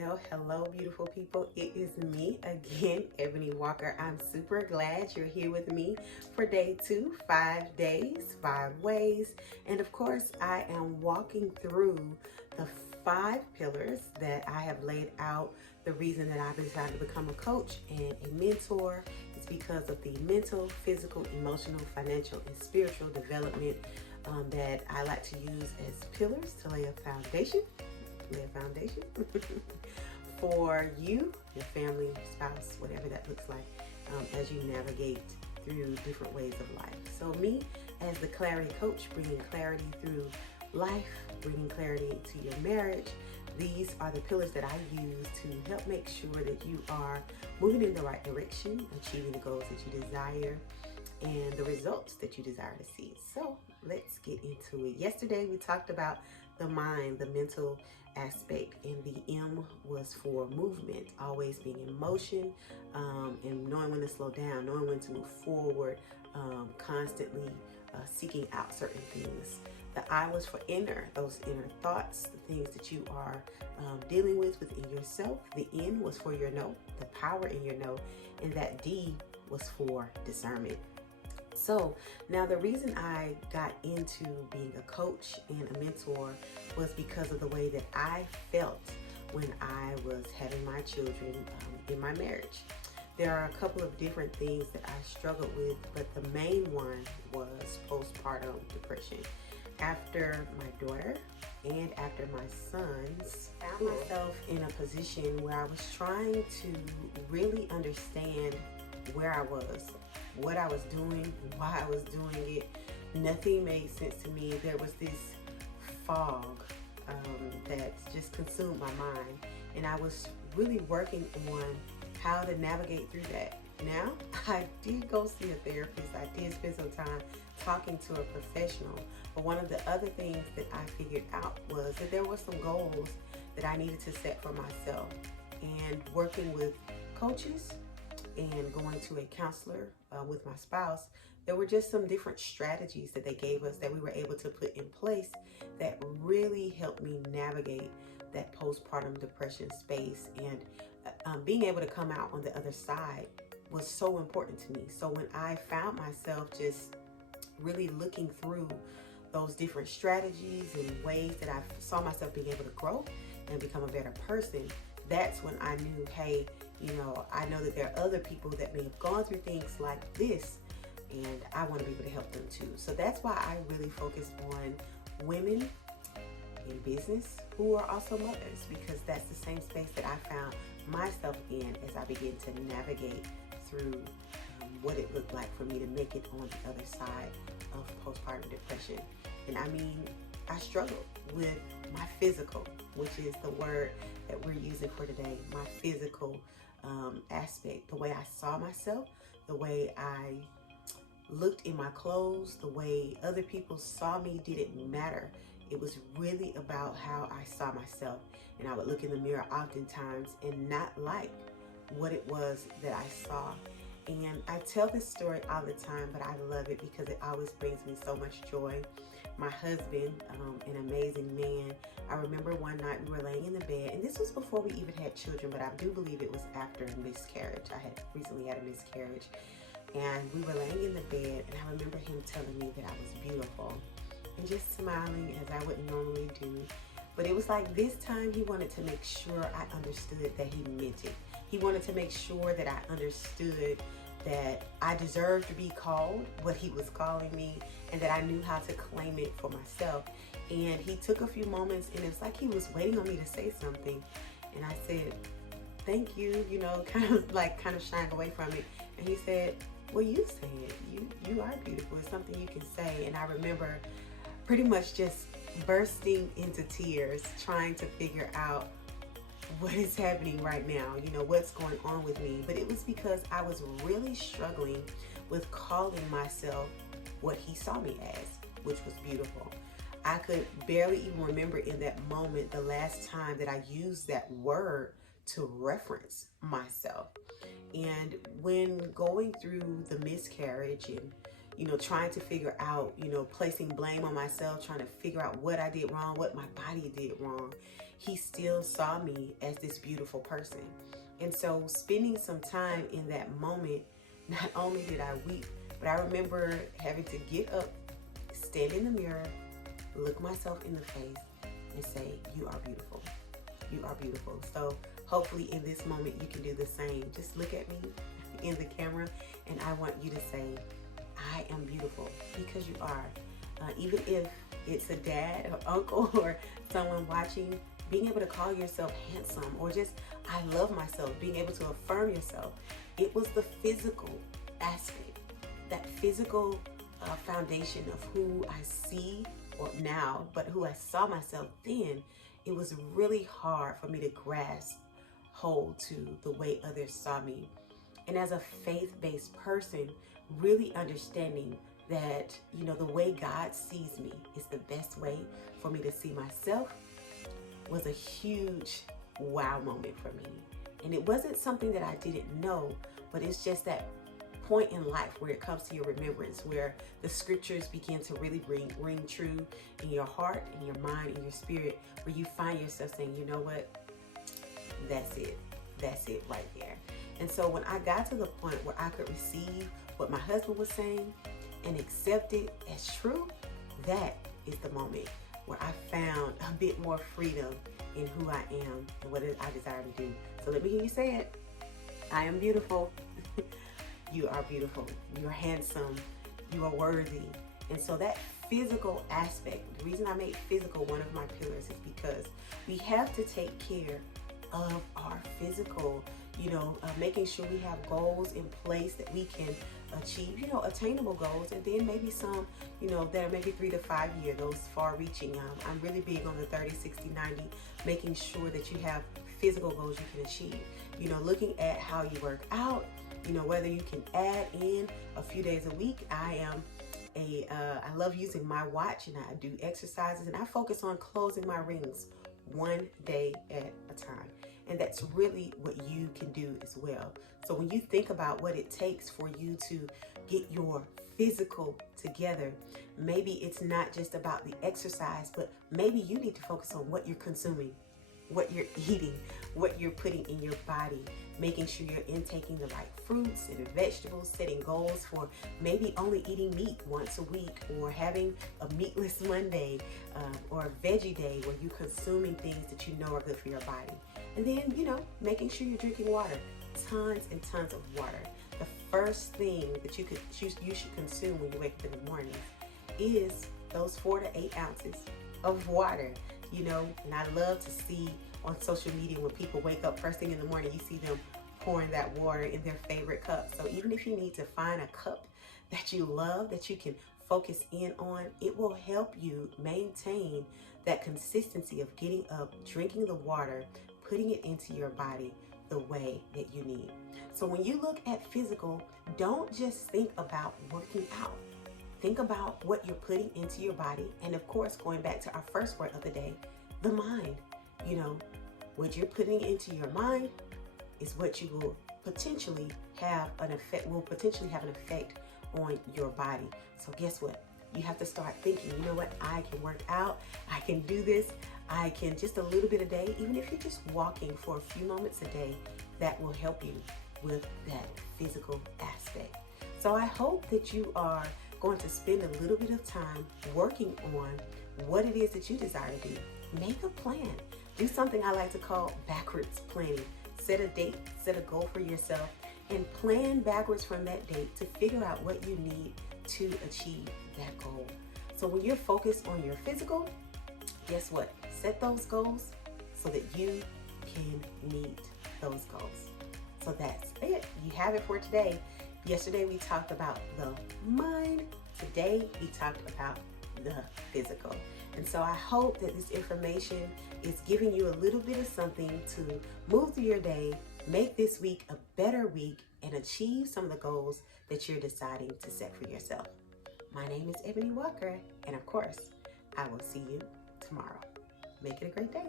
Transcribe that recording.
Well, hello, beautiful people. It is me again, Ebony Walker. I'm super glad you're here with me for day 2, 5 days, 5 ways. And of course, I am walking through the 5 pillars that I have laid out. The reason that I decided to become a coach and a mentor is because of the mental, physical, emotional, financial, and spiritual development that I like to use as pillars to lay a foundation for you, your family, your spouse, whatever that looks like, as you navigate through different ways of life. So me, as the clarity coach, bringing clarity through life, bringing clarity to your marriage, these are the pillars that I use to help make sure that you are moving in the right direction, achieving the goals that you desire, and the results that you desire to see. So let's get into it. Yesterday we talked about the mind, the mental aspect, and the M was for movement, always being in motion, and knowing when to slow down, knowing when to move forward, constantly seeking out certain things. The I was for inner, those inner thoughts, the things that you are dealing with within yourself. The N was for your no, the power in your no, and that D was for discernment. So now the reason I got into being a coach and a mentor was because of the way that I felt when I was having my children in my marriage. There are a couple of different things that I struggled with, but the main one was postpartum depression. After my daughter and after my sons, I found myself in a position where I was trying to really understand where I was, what I was doing, why I was doing it. Nothing made sense to me. There was this fog that just consumed my mind, and I was really working on how to navigate through that. Now, I did go see a therapist. I did spend some time talking to a professional, but one of the other things that I figured out was that there were some goals that I needed to set for myself, and working with coaches and going to a counselor with my spouse, there were just some different strategies that they gave us that we were able to put in place that really helped me navigate that postpartum depression space, and being able to come out on the other side was so important to me. So when I found myself just really looking through those different strategies and ways that I saw myself being able to grow and become a better person, that's when I knew, hey, I know that there are other people that may have gone through things like this, and I want to be able to help them too. So that's why I really focus on women in business who are also mothers, because that's the same space that I found myself in as I began to navigate through what it looked like for me to make it on the other side of postpartum depression. And I mean, I struggled with my physical, which is the word that we're using for today, my physical aspect, the way I saw myself, the way I looked in my clothes, the way other people saw me didn't matter. It was really about how I saw myself, and I would look in the mirror oftentimes and not like what it was that I saw. And I tell this story all the time, but I love it because it always brings me so much joy. My husband, an amazing man, I remember one night we were laying in the bed, and this was before we even had children, but I do believe it was after a miscarriage. I had recently had a miscarriage, and we were laying in the bed, and I remember him telling me that I was beautiful and just smiling as I wouldn't normally do. But it was like this time he wanted to make sure I understood that he meant it. He wanted to make sure that I understood that I deserved to be called what he was calling me, and that I knew how to claim it for myself. And he took a few moments, and it's like he was waiting on me to say something. And I said, thank you, kind of shying away from it. And he said, well, you say it. You are beautiful. It's something you can say. And I remember pretty much just bursting into tears, trying to figure out what is happening right now, what's going on with me. But it was because I was really struggling with calling myself what he saw me as, which was beautiful. I could barely even remember in that moment the last time that I used that word to reference myself. And when going through the miscarriage and trying to figure out, placing blame on myself, trying to figure out what I did wrong, what my body did wrong, he still saw me as this beautiful person. And so spending some time in that moment, not only did I weep, but I remember having to get up, stand in the mirror, look myself in the face, and say, you are beautiful. You are beautiful. So hopefully in this moment you can do the same. Just look at me in the camera, and I want you to say, I am beautiful, because you are. Even if it's a dad or uncle or someone watching, being able to call yourself handsome, or just, I love myself, being able to affirm yourself. It was the physical aspect, that physical foundation of who I see now, but who I saw myself then. It was really hard for me to grasp hold to the way others saw me. And as a faith-based person, really understanding that, you know, the way God sees me is the best way for me to see myself was a huge wow moment for me. And it wasn't something that I didn't know, but it's just that point in life where it comes to your remembrance, where the scriptures begin to really ring true in your heart, in your mind, in your spirit, where you find yourself saying, you know what, that's it right there. And so when I got to the point where I could receive what my husband was saying and accept it as true, that is the moment where I found a bit more freedom in who I am and what I desire to do. So let me hear you say it. I am beautiful. You are beautiful. You're handsome. You are worthy. And so that physical aspect, the reason I made physical one of my pillars is because we have to take care of our physical, making sure we have goals in place that we can achieve, attainable goals, and then maybe some, that are maybe 3 to 5 year, those far reaching. I'm really big on the 30, 60, 90, making sure that you have physical goals you can achieve, looking at how you work out, whether you can add in a few days a week. I love using my watch, and I do exercises, and I focus on closing my rings one day at a time. And that's really what you can do as well. So when you think about what it takes for you to get your physical together, maybe it's not just about the exercise, but maybe you need to focus on what you're consuming, what you're eating, what you're putting in your body, making sure you're intaking the right fruits and vegetables, setting goals for maybe only eating meat once a week, or having a meatless Monday, or a veggie day where you're consuming things that you know are good for your body. And then, making sure you're drinking water, tons and tons of water. The first thing that you should consume when you wake up in the morning is those 4 to 8 ounces of water, and I love to see on social media when people wake up first thing in the morning, you see them pouring that water in their favorite cup. So even if you need to find a cup that you love, that you can focus in on, it will help you maintain that consistency of getting up, drinking the water, putting it into your body the way that you need. So when you look at physical, don't just think about working out. Think about what you're putting into your body. And of course, going back to our first word of the day, the mind. What you're putting into your mind is what you will potentially have an effect on your body. So guess what? You have to start thinking, you know what? I can work out. I can do this. I can just a little bit a day. Even if you're just walking for a few moments a day, that will help you with that physical aspect. So I hope that you are going to spend a little bit of time working on what it is that you desire to do. Make a plan. Do something I like to call backwards planning. Set a date, set a goal for yourself, and plan backwards from that date to figure out what you need to achieve that goal. So when you're focused on your physical, guess what? Set those goals so that you can meet those goals. So that's it. You have it for today. Yesterday we talked about the mind. Today we talked about the physical. And so I hope that this information is giving you a little bit of something to move through your day, make this week a better week, and achieve some of the goals that you're deciding to set for yourself. My name is Ebony Walker, and of course, I will see you tomorrow. Make it a great day.